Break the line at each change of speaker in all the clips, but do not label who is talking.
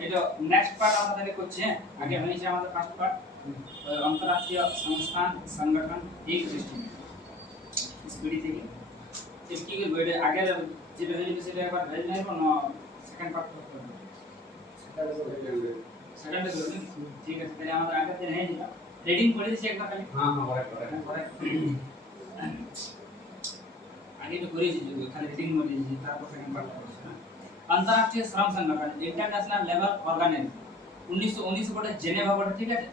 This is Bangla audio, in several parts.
এটা নেক্সট পার্ট আমাদের করছে হ্যাঁ? আগে হয়েছে আমাদের ফার্স্ট পার্ট अंतर्राष्ट्रीय संस्थान संगठन एक दृष्टि में স্পিডি থেকে কি কি বইটা আগে যেটা হয়েছে সেটা একবার ভেজ নাই কোন সেকেন্ড পার্ট করতে হবে সেকেন্ড করবে ঠিক আছে তাহলে আমাদের আগে দিন হয়ে যেটা ட்ரேடிங் பண்ணிருச்சு எங்க
கலை ஆமா கரெக்ட் கரெக்ட்
கரெக்ட் आणि तो करेज खरेदींगमध्ये तारपा सेकंड पार्ट अंतरराष्ट्रीय श्रम संघटना इंटरनॅशनल लेबर ऑर्गनाइजेशन 1919 বটে জেনেভা বটে ঠিক আছে?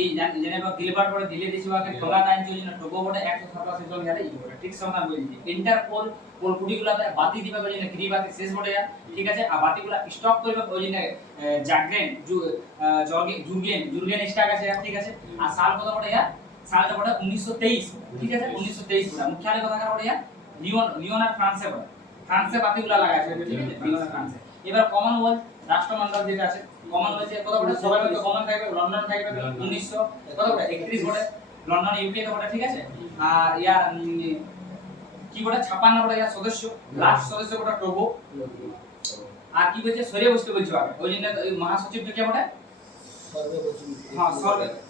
এই জেনেভা গিলবার্ট বটে দিলে দিছিবা কে টোগা আইন চলি না টোগো বটে 187 জন গেলে ই বটে ঠিক সমাধান বলছি ইন্টারপোল পোলকুটিগুলাতে বাতি দিবা বলি না গ্রি শেষ বটে ঠিক আছে? আর বাতিগুলা স্টক করিবা বলি না জাগ্রেন জু জুর্গেন জুর্গেন স্টক আছে ঠিক আছে? আর সাল কত বটে যা সালটা বটে 1923 ঠিক আছে? 1923 বটে। মুখ্যালয় কথা বটে লিওন লিওন আর ফ্রান্সে বটে। ফ্রান্সে বাতিগুলা লাগাইছে ঠিক আছে লিওন আর ফ্রান্সে। এবার কমনওয়েলথ রাষ্ট্রমণ্ডল যেটা আছে কমনওয়েলথে কত বটে সবাই মধ্যে কমন থাকবে লন্ডন থাকবে 1900 কত বটে 31 বটে লন্ডন ইউকে তো বটে ঠিক আছে? আর ইয়ার কি বটে 56 বটে ইয়ার সদস্য। লাস্ট সদস্য বটে টোগো আর কি বলছে? সরিয়ে বসতে বলছো আগে। ওই জন্য ওই মহাসচিব কে বটে? হ্যাঁ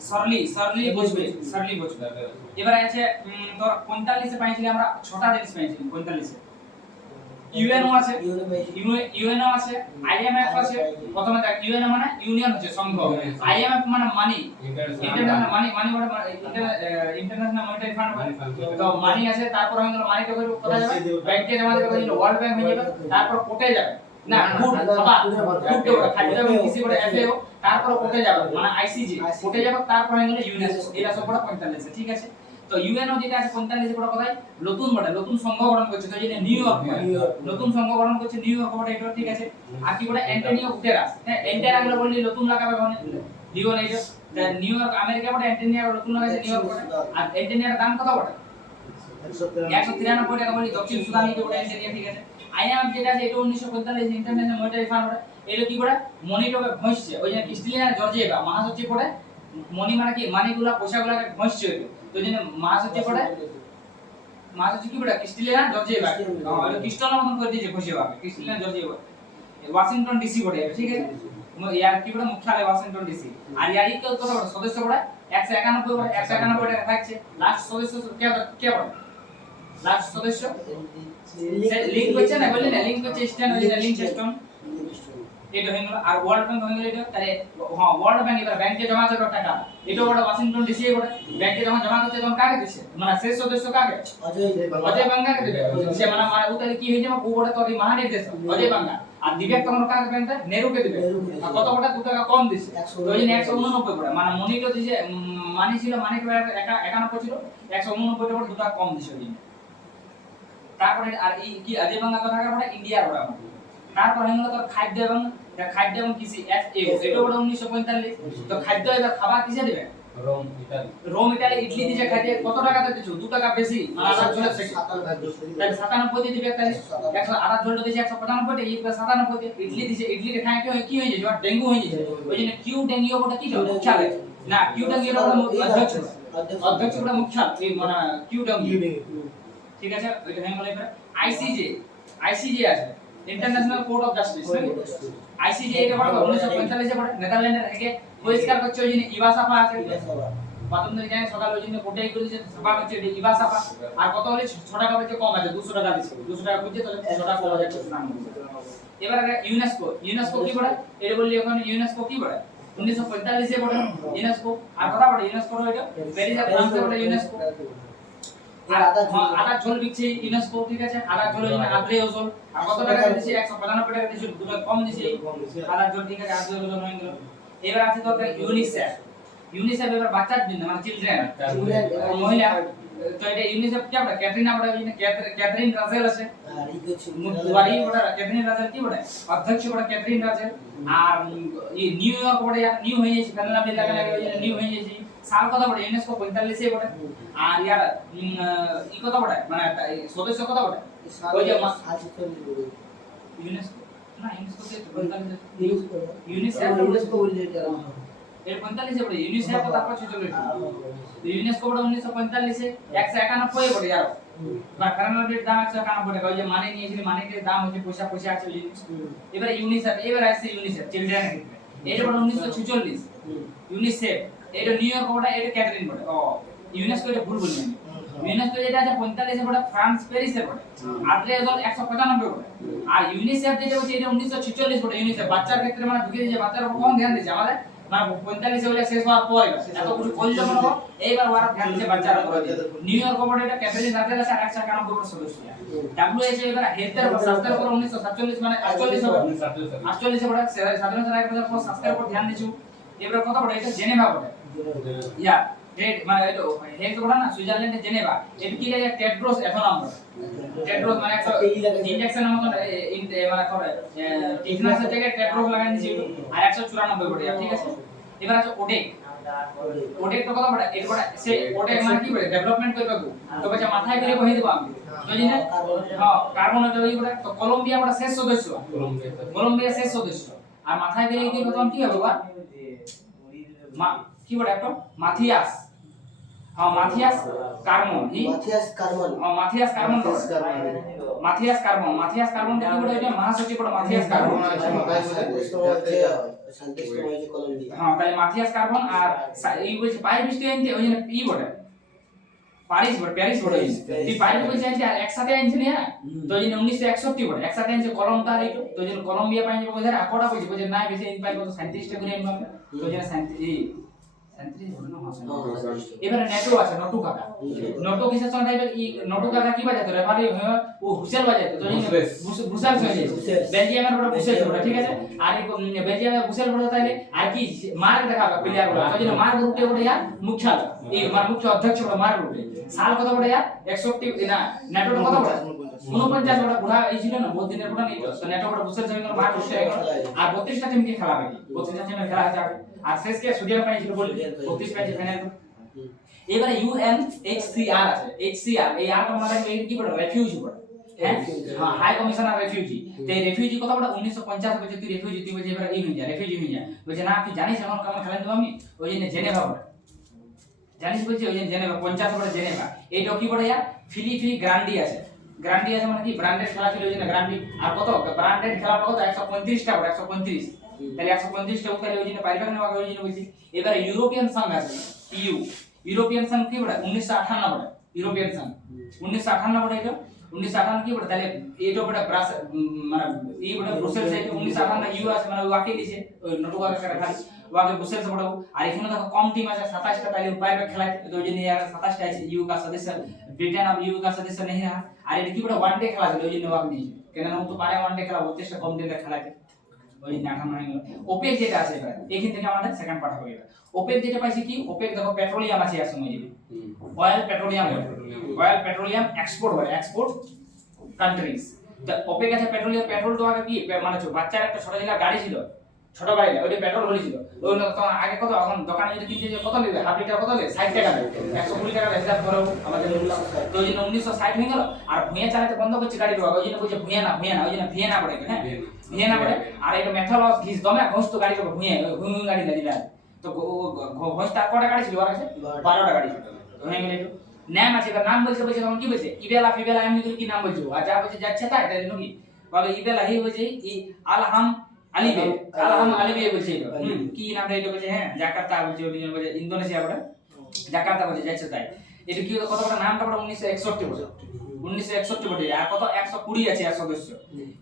সরলি সরলি বসবে সরলি বসবে। এবার আছে তোর 45 এ পাইছিলি আমরা ছটা জিনিস পাইছিলি 45 এ ইউএনও আছে ইউএনও আছে আইএমএফ আছে প্রথমে দেখ ইউএনও মানে ইউনিয়ন হচ্ছে সংঘ। আইএমএফ মানে মানি ইন্টারন্যাশনাল মানি মানি মানে ইন্টারন্যাশনাল মনিটারি ফান্ড তো মানি আছে তারপর গেল মানি তো কোথায় যাবে? ব্যাংকে জমা দেবে। ওই ওয়ার্ল্ড ব্যাংক হয়ে যাবে তারপর কোটে যাবে। না ফুড খাবার ফুড কে খাদ্য এবং কৃষি বলে এফএও তারপর কোটে যাবে মানে আইসিজি কোটে যাবে তারপর গেল ইউনেস্কো এরা সব বড় 45 ঠিক আছে? তো ইউএনও যেটা আছে 45 বড় কথাই নতুন বটে নতুন সংঘ গঠন করছে তো যেটা নিউ ইয়র্ক নতুন সংঘ গঠন করছে নিউ ইয়র্ক বটে এটা ঠিক আছে। আর কি বটে অ্যান্টোনিও গুটেরাস হ্যাঁ এন্টার আমরা বললি নতুন লাগাবে মানে? লিওন এই যে নিউ ইয়র্ক আমেরিকা বটে অ্যান্টোনিও নতুন লাগাইছে নিউ ইয়র্ক বটে আর অ্যান্টোনিওর দাম কত বটে? একশো তিরানব্বই। টাকা বলি দক্ষিণ সুদান নিতে বটে অ্যান্টোনিও ঠিক আছে। আইএমএফ যেটা আছে এটা উনিশশো পঁয়তাল্লিশ ইন্টারন্যাশনাল মনিটারি ফান্ড বটে এটা কি করে মনিটকে ঘষছে। ওই যে ক্রিস্টিলিয়ান জর্জিয়েভা মহাসচিব পড়ে মনি মানে কি? মানিগুলা পয়সাগুলাকে ঘষছে কি বলে ক্রিস্টিলিয়ান হ্যাঁ মতন করে দিয়েছে ক্রিস্টিলিয়ান ওয়াশিংটন ডিসি ঠিক আছে? ইয়ার কি বলে? মুখ্যালয় ওয়াশিংটন ডিসি। আর ইয়ার কি কত সদস্য বড় 191 বড় 191 টাকা থাকছে। লাস্ট সদস্য কে কে বড় লাস্ট সদস্য? লিংক হচ্ছে না বললি না লিংক হচ্ছে স্ট্যান্ড হচ্ছে লিংক স্টোন। এটা হয়ে গেল আর ওয়ার্ল্ড ব্যাংক হয়ে গেল এটা তাহলে হ্যাঁ ওয়ার্ল্ড ব্যাংক এবার ব্যাংকে জমা করবে টাকা। এটা ওটা ওয়াশিংটন ডিসি ওটা ব্যাংকে জমা জমা করতে তখন কাকে দিছে? মানে শেষ সদস্য কাকে? অজয় বাঙ্গাকে দেবে। সে মানে মানে তাহলে কি হয়ে যাবে? ও ওটা তোর মহানির্দেশ অজয় বাঙ্গা আর দিবেক তখন কাকে ব্যাংকে নেহরুকে দিবে। আর কত কটা দু টাকা কম দিছে? তো ওই জন্য একশো উননব্বই করে। মানে মনিকে দিছে মানি ছিল মানি একা- একানব্বই ছিল। একশো উননব্বই টাকা দু টাকা কম দিছে ওই জন্য তারপরে আর এই কি অজয় বাঙ্গা কথা পড়ে ইন্ডিয়ার ওরা। তারপর হয়ে গেল তোর খাদ্য এবং খাদ্য এবং কৃষি এফএও এটা ওটা উনিশশো পঁয়তাল্লিশ। তো খাদ্য এবার খাবার কিসে দিবে?
Rome, Italy.
Rome Italy idli দিছে খাইতে কত টাকাতে দিছো দু টাকা বেশি। মানে আবার চলে থেকে। তাহলে সাতানব্বই দিয়ে দিবে তাহলে একশো আঠাশ ঝোলটা দিয়েছে একশো পঁচানব্বই টা এই সাতানব্বই দিয়ে ইডলি দিছে ইডলি খাই কি হয়- কি হয়ে ওর ডেঙ্গু হয়ে যাচ্ছে। ওই জন্য কিউ ডেঙ্গিও ওটা কি মুখ্যালয় না কিউ ডেঙ্গিও ওটা অধ্যক্ষ। অধ্যক্ষ। ওটা মুখ্যালয় এই মানে কিউ ডেঙ্গি। ঠিক আছে? ওইটা হয়ে এবারে। আইসিজে আইসিজে আছে। International Court of Justice ICJ এটা বড় উনিশশো পঁয়তাল্লিশে পড়ে নেদারল্যান্ডের থেকে পরিষ্কার করছে ওই জন্য ইবা সাফা আছে। থেকে জানি সকাল ওই জন্য কোটাই করেছে সাফা করছে এটা ইবা সাফা। আর কত হলে ছ টাকা বলছে কম আছে? দুশো টাকা দিচ্ছে দুশো টাকা বুঝছে তাহলে ছ টাকা কম নাম এবার ইউনেস্কো ইউনেস্কো কি পড়ে এটা বললি ওখানে ইউনেস্কো কি পড়ে উনিশশো পঁয়তাল্লিশে পড়ে ইউনেস্কো আর কথা পড়ে? ইউনেস্কো এটা প্যারিস আর ফ্রান্সে পড়ে ইউনেস্কো আর হ্যাঁ, ঝোল। বিকছে ইউনেস্কো ঠিক আছে? আদা ঝোল আদ্রে ওজল আর কত টাকা দিছে 195 টাকা দিছে দুটো কম দিছে আদা ঝোল ঠিক আছে আদ্রে ওজল হয়ে গেল এবার আছে তো ইউনিসেফ ইউনিসেফ এবার বাচ্চার জন্য মানে চিলড্রেন মহিলা তো এটা ইউনিসেফ কি আমরা? ক্যাটরিনা বড় ওই ক্যাথরিন রাজেল আছে। মুবারি বড় ক্যাথরিন রাজেল কি বড় অধ্যক্ষ বড় ক্যাথরিন রাজেল আর নিউ ইয়র্ক বড় নিউ হয়ে গেছে লাগা লাগে নিউ হয়ে গেছে সাল কত বড় ইউনেস্কো 45 এ বড় আর ইয়ার ই কত বড় মানে সদস্য কত বড় ওই যে ইউনেস্কো না ইউনেস্কো তে 45 ইউনিসেফ এর পঁয়তাল্লিশে পড়ে ইউনিসেফ তারপর ছেচল্লিশ ইউনেস্কো পড়ে উনিশশো পঁয়তাল্লিশে একশো একানব্বই বা দাম একশো একানব্বই টাকা। ওই যে মানে নিয়েছিলি মানিকের দাম হচ্ছে পয়সা পয়সা আছে এবারে ইউনিসেফ এবার আসছে ইউনিসেফ এটা পড়ে উনিশশো ছেচল্লিশ। ইউনিসেফ এটা নিউ ইয়র্ক পড়ে এটা ক্যাথরিন পড়ে ও ইউনেস্কো এটা ভুল বললেন ইউনেস্কো যেটা আছে পঁয়তাল্লিশে পড়ে ফ্রান্স প্যারিসে পড়ে আটলে দল একশো পঁচানব্বই পড়ে আর ইউনিসেফ যেটা হচ্ছে এটা উনিশশো ছেচল্লিশ পড়ে ইউনিসেফ বাচ্চার ক্ষেত্রে মানে ঢুকে দিয়েছে বাচ্চার উপর কম ধ্যান দিচ্ছে আমাদের মানে পঁয়তাল্লিশে বলে শেষ হওয়ার পর এত কিছু করলে মনে করো এইবার ওরা ধ্যান দিচ্ছে বাচ্চার উপর নিউ ইয়র্ক পড়ে এটা ক্যাথরিন রাতের আছে আর একশো একানব্বই পড়ে সদস্য ডাব্লিউএইচও এবার হেলথের উপর স্বাস্থ্যের উপর উনিশশো সাতচল্লিশ মানে আটচল্লিশ আটচল্লিশে স্বাস্থ্যের উপর ধ্যান দিচ্ছি এবার কত পড়ে এটা জেনেভা পড়ে না মাথায় করে বহি দেবো আমি। জিনে হ্যাঁ কার্বন কলম্বিয়া শেষ সদস্য। কলম্বিয়া শেষ সদস্য। আর মাথায় করে কি তখন কি হবে বা? কি বলে একটা মাথিয়াস। হ্যাঁ মাথিয়াস কার্বন ই
মাথিয়াস কার্বন
হ্যাঁ,
Mathias Cormann
Mathias Cormann Mathias Cormann কি বলে এটা? মহাসচিব বলে মাথিয়াস কার্বন
শান্তি সময় যে কলম্বিয়া
হ্যাঁ তাহলে মাথিয়াস কার্বন আর এই বলছে পাইপ স্টেন্ট ওই জন্য ই বলে। প্যারিস বলে প্যারিস বলে। তুই পাইপ বলছে আর একসাথে আনছে না তো ওই জন্য উনিশশো একষট্টি একসাথে আনছে কলমটা আর এইটো তো জন্য কলম্বিয়া পাইছে বলে আর আকোটা বলছে? বলছে না বেশি এই পাইপ তো সাঁত্রিশটা করে আনব আমরা তো জন্য সাঁত্রিশ সাঁত্রিশ। এবারে নেটো আছে নটু কাকা নটু সঙ্গে ই নটু কাকা কি বাজাতো রেফারি ও হুসেল বাজাতো তো। বেলজিয়ামের বড় বুসেল বড় ঠিক আছে? আর বেলজিয়ামের বুসেল বড় তাইলে আর কি মার্ক দেখাবে প্লেয়ার বড় তো জন্য মার্ক রুটে বড় ইয়া মুখ্যালয় এই মানে মুখ্য অধ্যক্ষ বড় মার্ক রুটে। সাল কত বড় ইয়া 61 না নেটো কত বড় 49 বড় বুড়া এই ছিল না বহুত দিনের বড় নেই তো নেটো বড় বুসেল জমি মার্ক রুটে আর 32টা টিম কি খেলাবে 32টা টিমের খেলা যাবে। আর শেষকে সুডিয়া পাইছিল বলি 32 ম্যাচে ফাইনাল এবারে ইউএনএইচসিআর আছে। এইচসিআর এই আর দেখবে কি বলে? রেফিউজি বলে। হ্যাঁ? হ্যাঁ হাই কমিশনার রেফিউজি তো রেফিউজি কথা উনিশশো পঞ্চাশ বলছে তুই রেফিউজি তুই বলছে এবার এই হয়ে যা রেফিউজি হয়ে যা। বলছে না তুই জানিস এখন কেমন খেলেন দেবো আমি? ওই জন্য জেনেভা বলে। জানিস বলছি ওই জন্য জেনেভা পঞ্চাশ বলে জেনেভা। এইটা কি বলে ইয়া ফিলিপি গ্রান্ডি আছে। গ্রান্ডি আছে মানে কি? ব্র্যান্ডেড খেলা ছিল ওই জন্য গ্রান্ডি আর কত? ব্র্যান্ডেড খেলা কত? একশো পঁয়ত্রিশটা বলে একশো পঁয়ত্রিশ। তাহলে একশো পঞ্চাশটা উত্তর ওই জন্য পারিবারিক নেওয়া ওই জন্য বলছি। এবারে ইউরোপিয়ান সাং আছে। ইউ। ইউরোপিয়ান সাং কি বড় উনিশশো আঠান্ন ইউরোপিয়ান সাং। উনিশশো আঠান্ন এটা। উনিশশো আঠান্ন কি বড় তাহলে এটা বড় ব্রাস মানে এই বড় ব্রুসেলস এটা উনিশশো আঠান্ন ইউ আছে মানে ওয়াকে দিছে। নটুয়া খালি। ওয়াকে ব্রুসেলস বড় আর এখানে দেখো কম টিম আছে, সাতাশটা, তাহলে পারিবারিক খেলা তো ওই জন্য यार সাতাশটা আছে। ইউ কা সদস্য ব্রিটেন অফ ইউ কা সদস্য নেই আর। এটা কি বড় ওয়ান ডে খেলা ছিল ওই জন্য ওয়াক দিয়েছে। কেন তো পারে ওয়ান ডে খেলা, বত্রিশটা কম দিনে খেলা আছে ওই দেখানো হয়ে ওপেক যেটা আছে এবার এখান থেকে আমাদের সেকেন্ড পার্ট হবে এবার। ওপেক যেটা পাইছি কি? ওপেক দেখো পেট্রোলিয়াম আছে একসঙ্গে সময় যাবে oil petroleum oil petroleum export হয় এক্সপোর্ট কান্ট্রিজ ওপেক আছে পেট্রোলিয়াম পেট্রোল তো আগে কি? মানে বাচ্চার একটা ছোট ছিল গাড়ি ছিল। ছোট গাড়ি ওইটা পেট্রোল হয়েছিল ওই আগে কত এখন দোকানে যদি কিনতে কত নেবে হাফ লিটার কত নেবে? ষাট টাকা নেবে। একশো কুড়ি টাকা হিসাব করো আমাদের তো ওই জন্য উনিশশো ষাট হয়ে গেল আর ভুঁয়ে চালাতে বন্ধ করছে গাড়ি ওই জন্য বলছে ভুঁয়ে না ভুঁয়ে না ওই জন্য ভিয়ে না পড়ে হ্যাঁ? ভিয়ে না। পড়ে আর এটা মেথল ঘিস দমে ঘোষ তো গাড়ি ভুঁয়ে ঘুম ঘুম গাড়ি লাগিয়ে তো ঘোষটা কটা গাড়ি ছিল ওর কাছে বারোটা। গাড়ি ছিল। হয়ে গেলে নাম আছে এবার নাম বলছে বলছে তখন কি বলছে? ইবেলা ফিবেলা এমনি করে কি নাম বলছো আর যা বলছে যাচ্ছে তাই তাই জন্য কি? বলে ইবেলা হি বলছে ই আলহাম আলিবে। আলহাম আলিবে বলছে কি নামটা এটা বলছে হ্যাঁ? জাকার্তা বলছে ওই বলছে ইন্দোনেশিয়া বলে। জাকার্তা বলছে যাচ্ছে তাই। এটা কি কত বড় নামটা বড় উনিশশো একষট্টি বছর উনিশশো একষট্টি বছর আর কত একশো কুড়ি আছে আর সদস্য।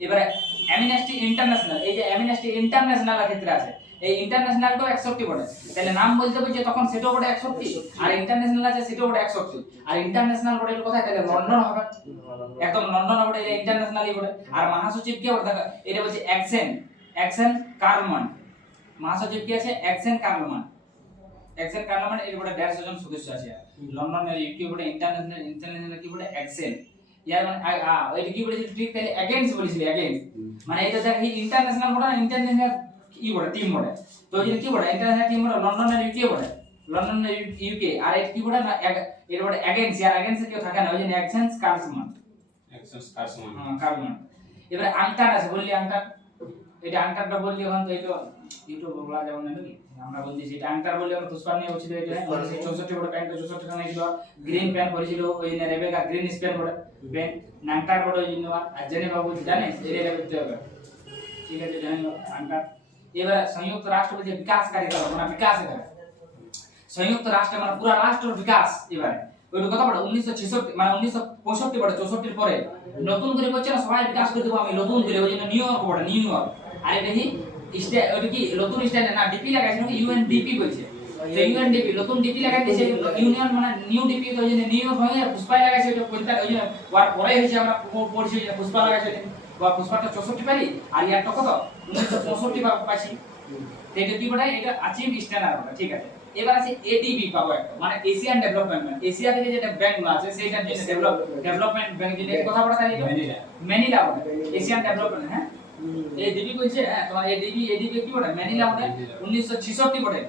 এবারে অ্যামনেস্টি ইন্টারন্যাশনাল এই যে অ্যামনেস্টি ইন্টারন্যাশনাল ক্ষেত্রে আছে এই ইন্টারন্যাশনালটাও একষট্টি বলে। তাহলে নাম বলতে বলছে তখন সেটাও বলে একষট্টি। আর ইন্টারন্যাশনাল আছে সেটাও বলে একষট্টি। আর ইন্টারন্যাশনাল বলে কোথায়? তাহলে লন্ডন হবে। একদম লন্ডন হবে এটা ইন্টারন্যাশনালই বলে আর মহাসচিব কি দেখো এটা বলছে অ্যাকসেন অ্যাকসেন কার্লমান মহাসচিব কি আছে? অ্যাকসেন কার্লমান অ্যাকসেন কার্লমান এর বলে দেড়শো জন সদস্য আছে। লন্ডনের ইউকে বলে ইন্টারন্যাশনাল ইন্টারন্যাশনাল কি বলে অ্যাকসেন ইয়ার মানে আ- এটা কি বলেছিল? ঠিক তাহলে এগেইনস্ট বলেছিল এগেইনস্ট মানে এটা দেখ এই ইন্টারন্যাশনাল বলে ইন্টারন্যাশনাল ই বলে টিম বলে তো এই কি বলে ইন্টারন্যাশনাল টিম বলে লন্ডনের ইউকে বলে লন্ডনের ইউকে আর এটা কি বলে না এর বলে এগেইনস্ট আর এগেইনস্ট কেউ থাকে না ওই জন্য অ্যাকসেন্স কার্লসমান হ্যাঁ কার্লমান এবারে আংটার আছে বললি আংটার এটা বললি এখন তো এটা ইউটিউব বলা যাবে না নাকি? আমরা বলছি যে আমরা নিয়ে এটা। চৌষট্টি বড় প্যান্ট চৌষট্টি গ্রিন প্যান্ট করেছিল ওই না রেবেকা গ্রিন স্প্যান বড় প্যান্ট বড় ওই আর জেনে বাবু জানিস? করতে হবে। ঠিক আছে জানি এবার সংযুক্ত রাষ্ট্র বলছে বিকাশ কার্যক্রম মানে বিকাশ সংযুক্ত রাষ্ট্র মানে পুরা রাষ্ট্রের বিকাশ এবারে। ওইটা কথা বলে উনিশশো ছেষট্টি মানে উনিশশো পঁয়ষট্টি বলে চৌষট্টির পরে। নতুন করে না সবাই বিকাশ করে দেবো আমি নতুন করে ওই জন্য নিউ ইয়র্ক নিউ ইয়র্ক। আর এটা কি ওটা কি নতুন স্টাইলে না ডিপি লাগাইছে নাকি ইউএনডিপি বলছে? তো ইউএনডিপি নতুন ডিপি লাগাই দিয়েছে ইউনিয়ন মানে নিউ ডিপি তো জন্য নিউ হয়ে পুষ্পাই লাগাইছে ওটা কোনটা ওই জন্য ওয়ার পরে হয়েছে আমরা পড়ছি ওই পুষ্পা লাগাইছে বা পুষ্পাটা চৌষট্টি পারি? আর ইয়ারটা কত? উনিশশো পঁয়ষট্টি পাচ্ছি এটা কি বলে? এটা অ্যাচিভ স্ট্যান্ডার্ড ঠিক আছে। এবার আছে এডিবি পাবো একটা মানে এশিয়ান ডেভেলপমেন্ট ব্যাংক। এশিয়া থেকে যেটা ব্যাংক আছে সেইটার জন্য ডেভেলপ ডেভেলপমেন্ট ব্যাংক যেটা কথা বলা থাকে।
ম্যানিলা
বলে। এশিয়ান ডেভেলপমেন্ট হ্যাঁ? এই ডিবি কইছে? হ্যাঁ তোমার এই ডিবি এডিবি কি বলে ম্যানিলা বলে 1966 বলে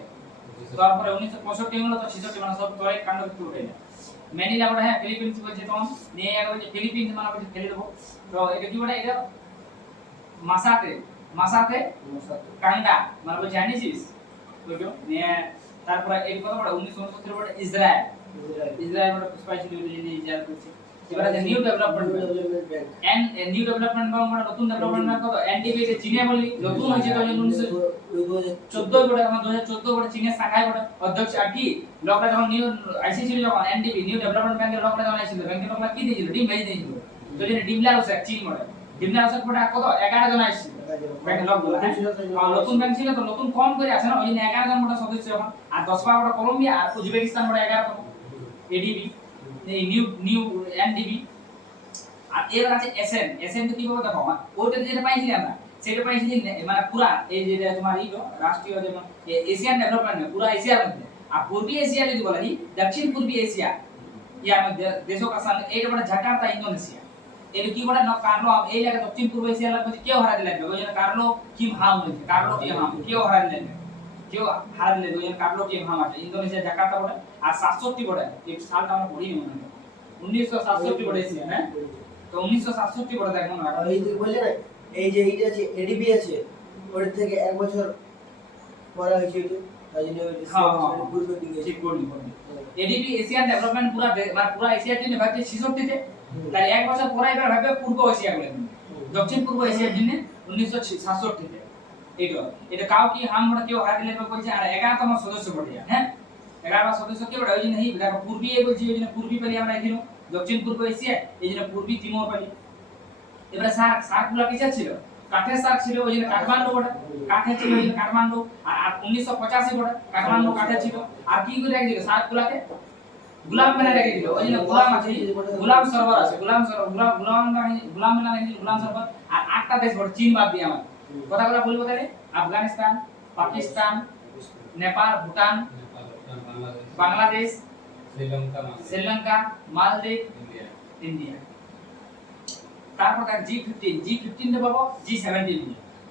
তারপরে 1965 হলো তো 66 মানে সব তোরে কাণ্ড উঠে যায়। ম্যানিলা বলে হ্যাঁ ফিলিপিন্স বলছে তখন। নিয়ে এক বলছে ফিলিপিন্স মানে বলছে ফেলে দেবো। তো এটা কি বলে এটা মাসাতে মাসাতে কাঙ্গা মানে বলছে জানিস বুঝছ নিয়ে তারপরে এই কথা বলে 1969 বলে ইসরায়েল। ইসরায়েল। বলে যে ইসরায়েল করছে এবার আছে new development and new development নতুন ডেভেলপমেন্ট কত? বলি, নতুন হয়েছে তো উনিশশো চোদ্দ বটে, এখন দু হাজার চোদ্দ বটে চীনের শাখায় বটে। অধ্যক্ষ, আর কি যখন নিউ আইসি ছিল যখন নিউ ডেভেলপমেন্ট যখন কি ডিম তো বটে। কত? এগারো জন হ্যাঁ? নতুন ব্যাংক ছিল তো নতুন কম করে আছে না? ওই জন্য এগারো জন বটে সদস্য আর দশ বারো বটে কলম্বিয়া আর উজবেকিস্তান এগারো জন। এডিবি এই নিউ নিউ এনডিবি আর এবার আছে এসএন এসএন তো কীভাবে দেখো আমার ওইটা যেটা পাইছিলাম আমরা সেটা পাইছি মানে পুরা এই যে তোমার ই গো, রাষ্ট্রীয় যেমন এশিয়ান ডেভেলপমেন্ট পুরা এশিয়ার মধ্যে। আর পূর্বী এশিয়া যদি বলা যায় দক্ষিণ পূর্বী এশিয়া ইয়ার মধ্যে দেশও কা সঙ্গে এইটা বলে জাকার্তা ইন্দোনেশিয়া। এটা কি বলে না কার্লো এই লাগে দক্ষিণ পূর্ব এশিয়ার লাগবে কেউ হারা দিলেন ওই জন্য কার্লো কিম হাম বলছে কার্লো কিম হাম কেউ হারা দিলেন কেউ হারা দিলেন ওই জন্য কার্লো আছে? ইন্দোনেশিয়া জাকার্তা বলে আর সাতষট্টি বলে এই সালটা আমরা পড়িনি মনে হয়। উনিশশো সাতষট্টি বলে এশিয়া হ্যাঁ? তো উনিশশো সাতষট্টি বলে দেখ মনে
এই যে বললে না এই যে এইটা আছে এডিবি আছে ওর থেকে এক বছর পরে হয়েছে তাই জন্য ওই
হ্যাঁ, হ্যাঁ, হ্যাঁ।
পূর্ব দিকে
ঠিক করলি করলি। এডিবি এশিয়ান ডেভেলপমেন্ট পুরা মানে পুরা এশিয়ার জন্য ভাবছে ছিষট্টিতে। তাই এক বছর পরে এবার ভাববে পূর্ব এশিয়া বলে দক্ষিণ পূর্ব এশিয়ার জন্য উনিশশো সাতষট্টিতে। বড় দিলে দক্ষিণ পূর্ব এশিয়া পূর্বী তিমোর পালি এবারে গুলো কিসের ছিল? কাঠের শার্ক ছিল ওই কাঠমান্ডু ছিল ওই কাঠমান্ডু আর উনিশশো পঁচাশি বটে কাঠমান্ডু ছিল। আর কি করে রেখেছিল শার্ক গুলাকে গুলাম মেলা রেখেছিল ওই জন্য গোলাম আছে, গোলাম সরবর আছে গোলাম সরবর গোলাম গোলাম সরবর আর আটটা দেশ বটে, চীন বাদ দিয়ে আমার কথাগুলো বলব তাহলে? আফগানিস্তান পাকিস্তান নেপাল ভুটান
বাংলাদেশ, শ্রীলঙ্কা, মালদ্বীপ, ইন্ডিয়া।
তারপর দেখ জি ফিফটিন জি ফিফটিন পাবো জি সেভেন্টিন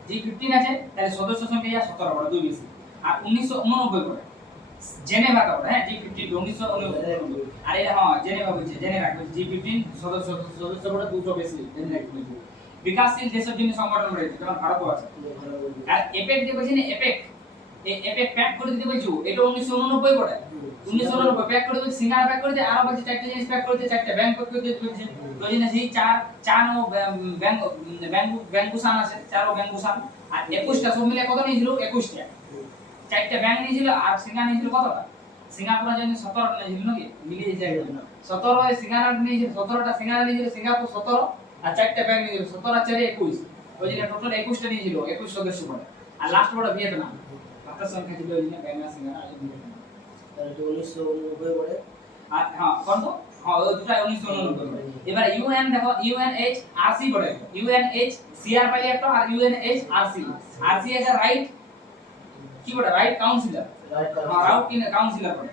জি ফিফটিন আছে তাহলে সদস্য সংখ্যা ইয়া সতেরো বড় দুই বেশি। আর উনিশশো উননব্বই করে। জেনেভা তো হ্যাঁ জি ফিফটিন উনিশশো উননব্বই। আর এটা হ্যাঁ জেনেভা বলছে জেনেভা। জি ফিফটিন সদস্য সদস্য বড় দুটো বেশি জেনেভা। বলছে বিকাশশীল দেশের জন্য সংগঠন রয়েছে, যেমন ভারতও আছে। আর এপেক যে বলছি না, এপেক এপেক প্যাক করে দিতে বলছো, এটা উনিশশো উননব্বই করে উনিশশো উননব্বই প্যাক করে দিতে, সিঙ্গারা প্যাক করে দিতে আরও বলছে চারটে জিনিস প্যাক করে দিতে, চারটে ব্যাংক প্যাক করে দিতে বলছে। জন্য সেই চার চার ও ব্যাংক ব্যাংক ব্যাংকুসান আছে, চার ও ব্যাংকুসান আর একুশটা সব মিলে কত নিয়েছিল? একুশটা। চারটে ব্যাংক নিয়েছিল, আর সিঙ্গারা নিয়েছিল কতটা? সিঙ্গাপুরের জন্য সতেরোটা নিয়েছিল নাকি? মিলিয়ে যায় সতেরো সিঙ্গারা নিয়েছিল, সতেরোটা সিঙ্গারা নিয়েছিল, সিঙ্গাপুর সতেরো আর চারটে ব্যাংক নিয়েছিল সতেরো আর চারে একুশ। ওই জন্য টোটাল একুশটা নিয়েছিল একুশ সদস্য পড়ে আর লাস্ট পড়ে ভিয়েতনাম। ভাতের সংখ্যা ছিল ওই জন্য ব্যাংক আর ভিয়েতনাম।
উনিশশো উননব্বই পরে
আর হ্যাঁ কোন তো হ্যাঁ ওই দুটা উনিশশো উননব্বই পড়ে এবার ইউএন দেখো ইউএনএইচ আরসি পড়ে ইউএনএইচ সিআর পাইলে একটা আর UNHRC RC as right কি পড়ে রাইট কাউন্সিলর
রাইট
কাউন্সিলর পড়ে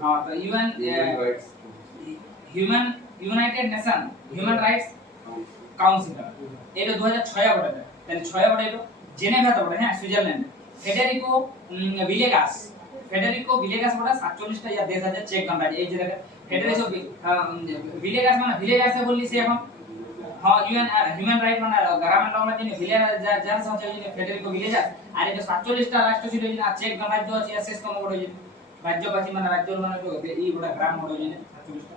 হ্যাঁ তো UN
Human rights
human united nation human rights councillor এটা দু হাজার ছয় বটে। তাহলে ছয় বটে এলো জেনেভাতে বটে হ্যাঁ Switzerland. Federico um, Villegas Federico Villegas বটে সাতচল্লিশটা ইয়া দেশ আছে চেক কান্ট্রি এই যে দেখে ফেডেরিকো ভি- আহ, উম, ভিলেগাস মানে ভিলেগাসে বললি সে এখন? হ্যাঁ ইউএন হিউম্যান রাইট মানে গ্রামের লোকরা যিনি ভিলেজ যার সাথে যিনি ফেডারেল ভিলেজ আর এটা 47টা রাষ্ট্র ছিল যিনি চেক রাজ্য আছে এসএস কম বড় যিনি রাজ্যবাসী মানে রাজ্য মানে এই বড় গ্রাম বড় যিনি 47টা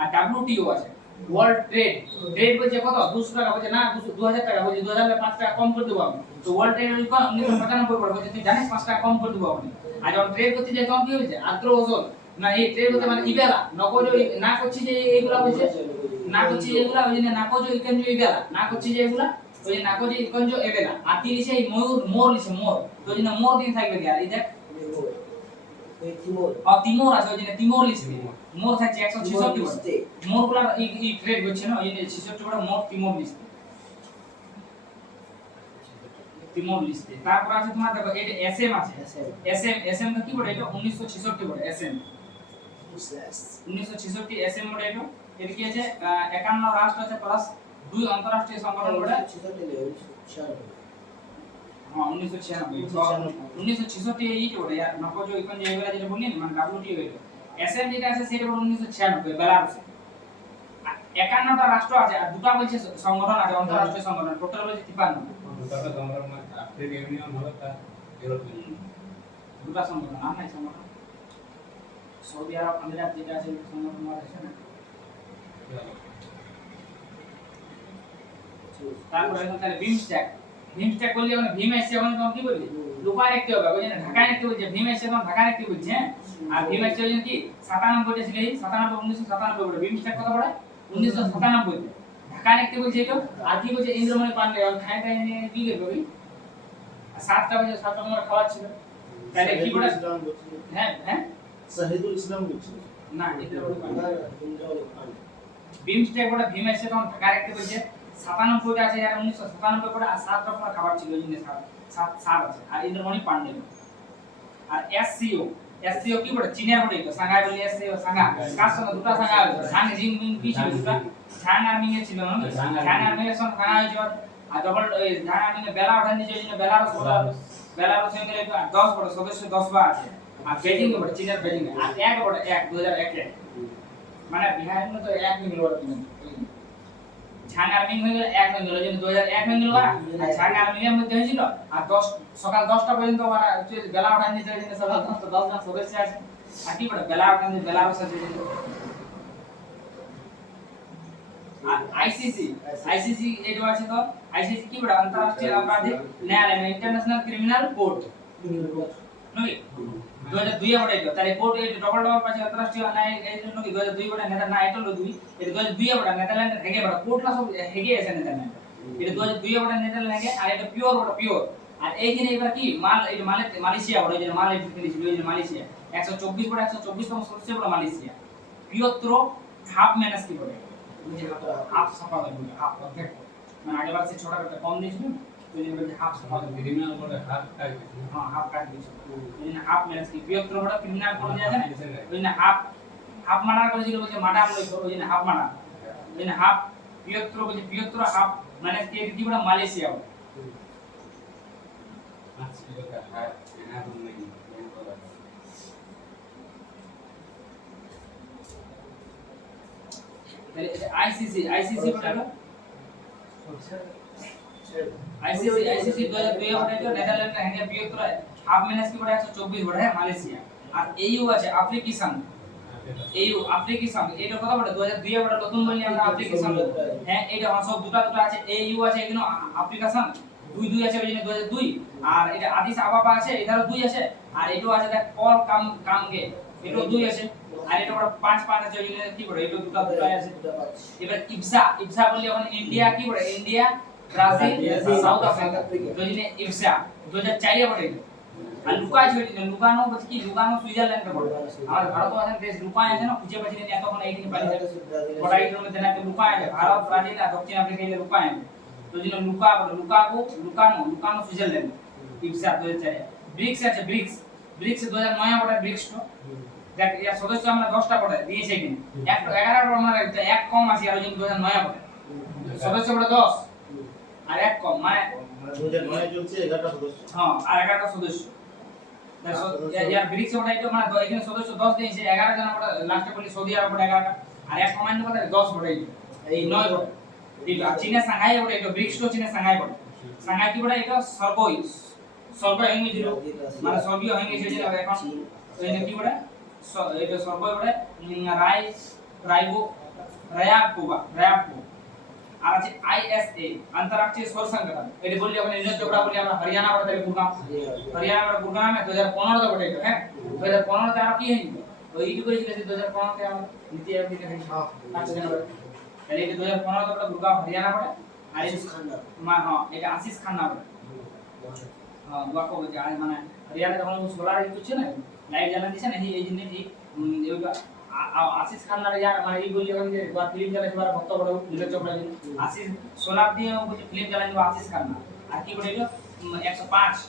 আর ডব্লিউটিও আছে ওয়ার্ল্ড ট্রেড ট্রেড বলছে কত? 200 টাকা। বলছে, না 2000 টাকা। বলছে 2000 5 টাকা কম করে দেবো আমি। তো ওয়ার্ল্ড ট্রেড হচ্ছে 1995 পড়ে। বলছে তুই জানিস 5 টাকা কম করে দেবো আমি। আর যখন ট্রেড করতে যাই, তখন কি হয়েছে? আদ্র ওজন। না এই ট্রেড করতে মানে ইবেলা। নকল না করছি যে এইগুলা বলছে না করছি যেগুলা ওই জন্য নাকজ ইকঞ্জ ইবেলা। না করছি যে এগুলা ওই যে নাকজ ইকঞ্জ এবেলা। আর তি লিছে ময়ূর মোর লিছে মোর। তো জন্য মোর দিন থাকবে কি আর? এই দেখ।
তিমোর।
আছে ওই জন্য তিমোর লিছে মোর থাকছে 166 বড় মোরগুলা এই ট্রেড হচ্ছে না ওই জন্য 66 বড় মোর তিমোর লিছে তিমোর লিস্টে তারপর আছে তোমার দেখো এটা এসএম আছে। এসএম এসএম কি বড় এটা 1966 বড় এসএম উনিশশো ছেষট্টি এসএম মোড এলো এর কি আছে? একান্ন রাষ্ট্র আছে প্লাস দুই আন্তঃরাষ্ট্রীয় সংগঠন মোডে হ্যাঁ মানে একান্নটা রাষ্ট্র আছে আর দুটা বলছে সংগঠন আছে সংগঠন। দুটা সৌদি আরব আমিরাত যেটা আছে সংগঠন আছে না? তারপরে এখন তাহলে বিমস্ট্যাক বিমস্ট্যাক বললে মানে ভীম এসছে ওখানে তখন কি বললি? লুকায় রাখতে হবে জন্য ঢাকায় রাখতে বলছে ভীম এসছে তখন ঢাকায় রাখতে বলছে হ্যাঁ? আর ভীম এসছে ওই কি? সাতানব্বইটা ছিল এই সাতানব্বই উনিশশো সাতানব্বই বলে। বিমস্ট্যাক কত পড়ে উনিশশো সাতানব্বই ঢাকায় রাখতে বলছে এটা আর কি বলছে? ইন্দ্রমণি পান্ডে। খায় খায় নিয়ে কি করবে সাতটা বাজে সাতটা তোমার খাওয়া ছিল। তাহলে কি পড়ে হ্যাঁ হ্যাঁ?
শহীদুল ইসলাম বলছিল
না ভীম এসে তখন ঢাকা রাখতে বলছে সাতানব্বইটা আছে আর উনিশশো সাতানব্বই করে আর সাত রকমের খাবার ছিল ওই জন্য সাত সাত আছে। আর ইন্দ্রমণি পান্ডে আর এসসিও এসসিও কি বলে? চীনের বলে তো বলি এসসিও কার সঙ্গে? দুটো হয়েছে। ঝাং জিং মিং কি ছিল দুটো? ঝাং আর মিং এ ছিল ঝাং আর মিং এর সঙ্গে হয়েছে আর ডবল ওই ঝাং আর মিং এ বেলা ওঠান দিয়েছে ওই জন্য বেলারস বেলারস হয়ে গেলে দশ বড় সদস্য দশ বার আছে। আর বলে চীনের বেজিং আর এক বড় এক দু হাজার একে মানে বিহারের মতো এক মিনিট বড় ঝাং আর হয়ে গেলে এক হয়ে গেল দু হাজার এক হয়ে গেল আর ঝাং আর এর মধ্যে হয়েছিল আর দশ সকাল দশটা পর্যন্ত ওরা বেলা ওঠান দিতে ওই সকাল দশটা দশ জন সদস্য আছে। আর কি বলে বেলা ওঠান দিতে ওই আর আইসিসি আইসিসি এটা আছে তো আইসিসি কি বলে আন্তর্রাষ্ট্রীয় অপরাধী ন্যায়ালয় ইন্টারন্যাশনাল ক্রিমিনাল কোর্ট নাকি? তাহলে কোর্ট ডবল ডবল এই জন্য কি? দু হাজার দুই না এটা হলো দুই। এটা দু হাজার দুই নেদারল্যান্ড হেগে বটে। কোর্টলা সব হেগে আছে নেদারল্যান্ড এটা দু হাজার দুই নেদারল্যান্ড। হেগে আর এটা পিওর বটে পিওর আর এইখানে এবার কি? মাল এই মালে মালয়েশিয়া বটে এই যে মাল এটা ফিনিশ ওই যে মালয়েশিয়া। একশো চব্বিশ বটে একশো চব্বিশ তম সদস্য বটে মালয়েশিয়া। পিওত্র হাফ ম্যানেজ কি বটে হাফ সাফা হাফ অর্ধেক। মানে আগেবার সে ছোটা কম দিয়েছিল ওই জন্য বলছে হাফ সাফা বটে
ক্রিমিনাল বলে হাত কাজ
हाँ हाफ काट दीजिए ওই জন্য হাফ ম্যানেজ কি বৃহত্তর বড় ক্রিমিনাল কোড আছে না ওই জন্য হাফ হাফ মার্ডার করেছিল বলছে মার্ডার লইছো ওই জন্য হাফ মার্ডার ওই জন্য হাফ বৃহত্তর বলছে বৃহত্তর হাফ ম্যানেজ কি কি বড় মালয়েশিয়া বলে
আজকে কথা হাত এনা বল নাই
তাহলে এটা আইসিসি আইসিসি বলে এটা আইসিসি আইসিসি 2002 বলে এটা নেদারল্যান্ড হ্যাঙ্গে বৃহত্তর হাফ কি বড় 124 বড় হ্যাঁ মালয়েশিয়া। আর এইউ আছে এটা কথা বলে 2002 এ বড় নতুন বলি আমরা হ্যাঁ এটা সব আছে এইউ আছে এখানে দুই দুই আছে, ওই জন্য 2002 আর এটা আদিস আবাবা আছে দুই আছে। আর এটাও আছে, দেখ, পল কাম, কামগে। এটাও দুই আছে। আর এটা বড় পাঁচ পাঁচ আছে, ওই জন্য কি বড় এটা আছে। এবার ইবসা ইবসা বললে ইন্ডিয়া কি বলে? ইন্ডিয়া ব্রাজিল সাউথ আফ্রিকা তো জন্য 2004 এ বলে আর লুকা আছে লুকানো বলছে কি? লুকানো সুইজারল্যান্ড কে বলে ভারত আছে দেশ লুকায় আছে না খুঁজে পাচ্ছি না এতক্ষণ এইদিকে পারি গোটা এইটার মধ্যে না লুকায় আছে। ভারত ব্রাজিল আর দক্ষিণ আফ্রিকা এগুলো লুকায় আছে। তো লুকা বলে লুকাকু লুকানো লুকানো সুইজারল্যান্ড। ইবসা 2004 ব্রিক্স আছে ব্রিক্স। ব্রিক্স 2009 বলে ব্রিক্স তো। দেখ এর সদস্য আমরা 10টা পড়ে দিয়েছে কিন্তু এক 11টা আমরা একটা এক কম আছে আর ওই জন্য 2009 পড়ে। সদস্য বলে 10 আর এক কম মানে
দু হাজার নয় চলছে এগারোটা সদস্য।
হ্যাঁ আর 11টা সদস্য। ইয়া- ইয়ার ব্রিক্স ওটা এটা মানে এখানে সদস্য 10 দিয়েছে 11 জন আমরা লাস্টে বলি সৌদি আরব ওটা 11টা আর এক কমান্ড কথা 10 বটে এই 9 বটে ঠিক আছে সাংহাই বড় এটা ব্রিক্স তো চীনে সাংহাই বড় সাংহাই কি বড় এটা সর্বই সর্ব হয়ে গেছিল। মানে সর্বীয় হয়ে গেছে যে এখন। এটা কি বড় এটা সর্ব বড় রাই রাইবো রায়াকুবা রায়াকু আর আছে আইএসএ আন্তর্রাষ্ট্রীয় সৌর সংগঠন। এটা বললি এখন নীরজ চোপড়া বলি আমরা হরিয়ানা বড় তাহলে গুরগাঁও। হরিয়ানা বড় গুরগাঁও में 2015 তে বটে হ্যাঁ? 2015 তে আর কি হইছিল ওই ইডি করেছিল যে 2015 তে আমরা নীতি আয়োগ থেকে হইছিল পাঁচ জন বড় তাহলে এটা 2015 তে বড় গুরগাঁও হরিয়ানা বড়
আশিস খান্না
মা হ্যাঁ এটা আশিস খান না বড়। হ্যাঁ বলছে আর মানে হরিয়ানা যখন সোলার ই করছে না? লাইট জ্বালান দিছে না? এই এই জিনিস এই आशीष खान खानदार यार हमारे ये बोलिए हम एक बार फ़िल्म चला बार भक्त बड़ो नीरज चोपड़ा जी आशीष सोलार दिए हम कुछ फ़िल्म चला जो आशीष खान ना आ की बड़े 105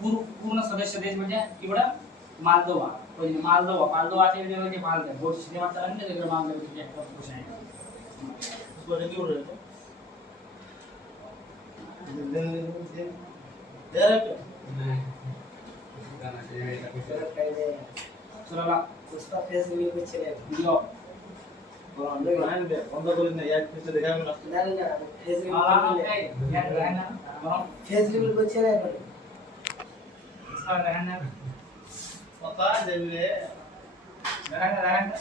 पूर्व पूर्ण सदस्य देश म्हणजे की बड़ा मालदोवा म्हणजे मालदोवा मालदोवा ते म्हणजे मालदोवा बोट सिनेमा चला नाही तर मालदोवा तुझे एक्टर खुश
आहे
बरं निवड
रे डायरेक्ट नाही
चला
पुष्पा फेस रिव्ह्यू पिक्चर आहे
वीडियो
लाइन पे बंद कर देना यार पीछे दिखाया मैंने
नाही ना फेस
आ
रिव्ह्यू
ए यार रहना हम
फेस रिव्ह्यू पिक्चर आहे पण
इसका रहना
पता है जब ये
रहना रहना